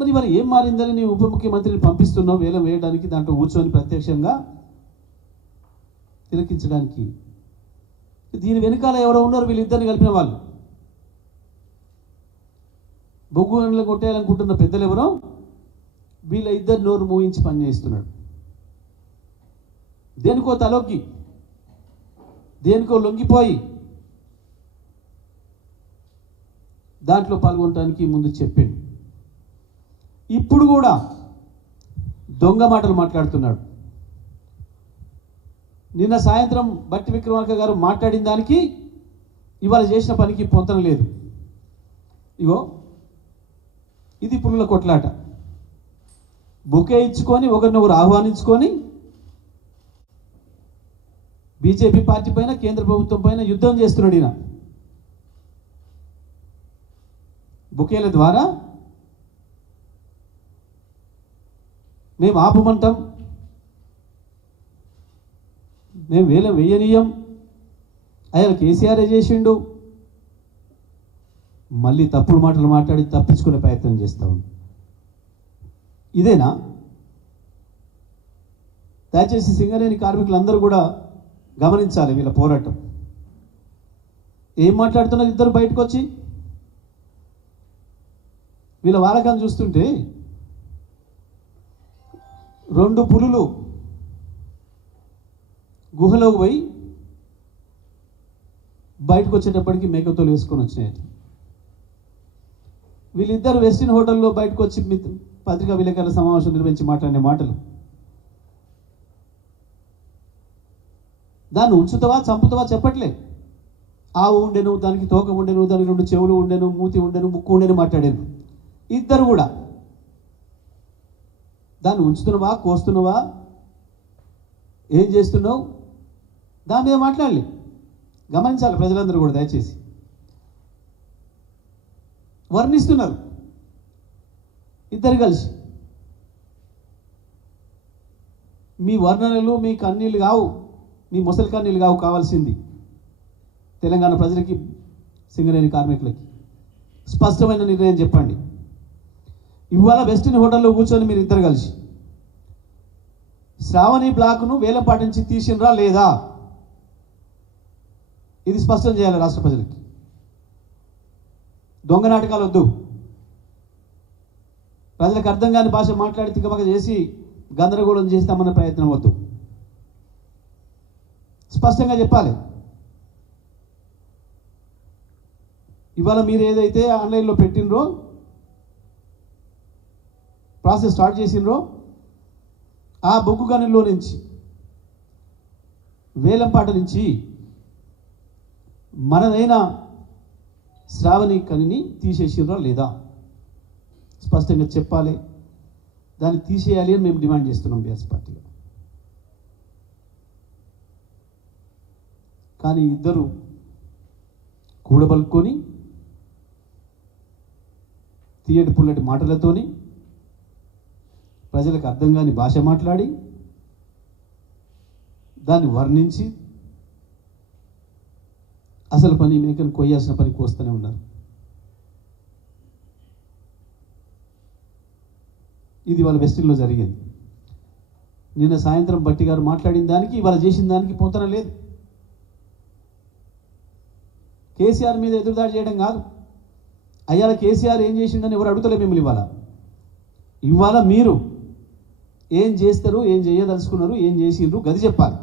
మరి ఏం మారిందని నీ ఉప ముఖ్యమంత్రిని పంపిస్తున్నావు వేలం వేయడానికి, దాంట్లో కూర్చొని ప్రత్యక్షంగా తిలకించడానికి? దీని వెనకాల ఎవరో ఉన్నారు, వీళ్ళిద్దరిని కలిపిన వాళ్ళు. బొగ్గు గనులు కొట్టేయాలనుకుంటున్న పెద్దలు ఎవరో, వీళ్ళ ఇద్దరు నోరు మూయించి పని చేస్తున్నాడు. దేనికో తలొగ్గి, దేనికో లొంగిపోయి దాంట్లో పాల్గొనడానికి ముందు చెప్పిండు. ఇప్పుడు కూడా దొంగ మాటలు మాట్లాడుతున్నాడు. నిన్న సాయంత్రం బట్టి విక్రమార్క గారు మాట్లాడిన దానికి ఇవాళ చేసిన పనికి పొంతన లేదు. ఇగో ఇది పురుగుల కొట్లాట. బుకే ఇచ్చుకొని ఒకరినొకరు ఆహ్వానించుకొని బీజేపీ పార్టీ పైన, కేంద్ర ప్రభుత్వం పైన యుద్ధం చేస్తున్నాడు ఈయన. బుకేల ద్వారా మేము ఆపమంటాం, మేము వేలం వేయనీయం, ఆయన కేసీఆర్ చేసిండు, మళ్ళీ తప్పుడు మాటలు మాట్లాడి తప్పించుకునే ప్రయత్నం చేస్తాం. ఇదేనా? దయచేసి సింగరేణి కార్మికులందరూ కూడా గమనించాలి వీళ్ళ పోరాటం. ఏం మాట్లాడుతున్నారు ఇద్దరు బయటకు వచ్చి? వీళ్ళ వాలకాన్ని చూస్తుంటే 2 పులులు గుహలోకి పోయి బయటకు వచ్చేటప్పటికి మేకతోలు వేసుకొని వచ్చినాయి. వీళ్ళిద్దరు వెస్టిన్ హోటల్లో బయటకు వచ్చి పత్రికా విలేకరుల సమావేశం నిర్వహించి మాట్లాడిన మాటలు, దాన్ని ఉంచుతావా చంపుతావా చెప్పట్లే. ఆవు ఉండెను, దానికి తోక ఉండెను, దానికి 2 చెవులు ఉండెను, మూతి ఉండెను, ముక్కు ఉండెను మాట్లాడాను. ఇద్దరు కూడా దాన్ని ఉంచుతున్నావా, కోస్తున్నావా, ఏం చేస్తున్నావు, దాని మీద మాట్లాడాలి. గమనించాలి ప్రజలందరూ కూడా. దయచేసి వర్ణిస్తున్నారు ఇద్దరు కలిసి. మీ వర్ణనలు మీ కన్నీళ్ళు కావు, మీ ముసలి కన్నీళ్ళు కావు. కావాల్సింది తెలంగాణ ప్రజలకి, సింగరేణి కార్మికులకి స్పష్టమైన నిర్ణయం చెప్పండి. ఇవాళ వెస్టిన్ హోటల్లో కూర్చొని మీరు ఇద్దరు కలిసి శ్రావణి బ్లాక్ను వేలం పాటించి తీసినరా లేదా? ఇది స్పష్టం చేయాలి రాష్ట్ర ప్రజలకి. దొంగ నాటకాలు వద్దు. ప్రజలకు అర్థం కాని భాష మాట్లాడి తికమక చేసి గందరగోళం చేస్తామన్న ప్రయత్నం వద్దు. స్పష్టంగా చెప్పాలి. ఇవాళ మీరు ఏదైతే ఆన్లైన్లో పెట్టినరో, ప్రాసెస్ స్టార్ట్ చేసినరో, ఆ బొగ్గు గనుల్లో నుంచి, వేలంపాట నుంచి మనదైన శ్రావణి కనిని తీసేసినరా లేదా? స్పష్టంగా చెప్పాలి. దాన్ని తీసేయాలి అని మేము డిమాండ్ చేస్తున్నాం బీఆర్ఎస్ పార్టీలో. కానీ ఇద్దరు కూడబలుకొని తీయటి పుల్లటి మాటలతోని ప్రజలకు అర్థం కాని భాష మాట్లాడి దాన్ని వర్ణించి అసలు పని మేకను కొయ్యాల్సిన పని కోస్తూనే ఉన్నారు. ఇది వాళ్ళ వెస్టిన్లో జరిగింది. నిన్న సాయంత్రం బట్టి గారు మాట్లాడిన దానికి ఇవాళ చేసిన దానికి పొంతన లేదు. కేసీఆర్ మీద ఎదురుదాడి చేయడం కాదు. అయ్యాల కేసీఆర్ ఏం చేసిండని ఎవరు అడుగుతలే మిమ్మల్ని. ఇవాళ మీరు ఏం చేస్తారు, ఏం చేయదలుచుకున్నారు, ఏం చేసిండ్రు గది చెప్పాలి.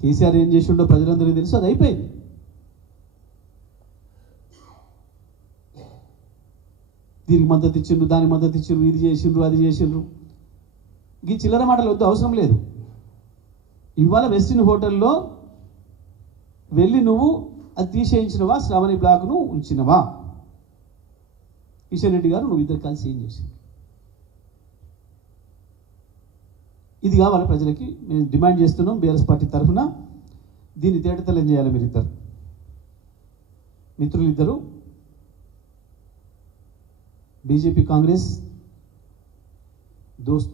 కేసీఆర్ ఏం చేసిండో ప్రజలందరికీ తెలుసు, అది అయిపోయింది. దీనికి మద్దతు ఇచ్చిండ్రు, దానికి మద్దతు ఇచ్చిండ్రు, ఇది చేసిండ్రు, అది చేసిండ్రు. ఈ చిల్లర మాటలు వద్దు, అవసరం లేదు. ఇవాళ వెస్టిన్ హోటల్లో వెళ్ళి నువ్వు అది తీసేయించినవా, శ్రావణి బ్లాక్ను ఉంచినవా? కిషన్ రెడ్డి గారు నువ్వు ఇద్దరు కలిసి ఏం చేశారు? ఇది కావాలి ప్రజలకి. మేము డిమాండ్ చేస్తున్నాం బీఆర్ఎస్ పార్టీ తరఫున. దీన్ని తేటతెల్లం చేయాలి. మీరిద్దరు మిత్రులు, ఇద్దరు బీజేపీ కాంగ్రెస్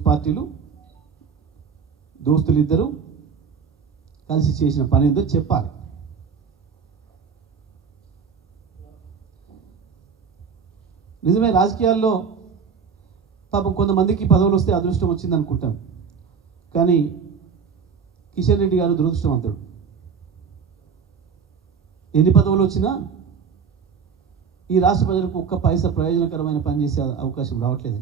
పార్టీలు, దోస్తులు ఇద్దరు కలిసి చేసిన పని ఏందో చెప్పాలి. నిజమే, రాజకీయాల్లో పాపం కొంతమందికి పదవులు వస్తే అదృష్టం వచ్చింది అనుకుంటాం, కానీ కిషన్ రెడ్డి గారు దురదృష్టవంతుడు. ఎన్ని పదవులు వచ్చినా ఈ రాష్ట్ర ప్రజలకు ఒక్క పైసా ప్రయోజనకరమైన పని చేసే అవకాశం రావట్లేదు.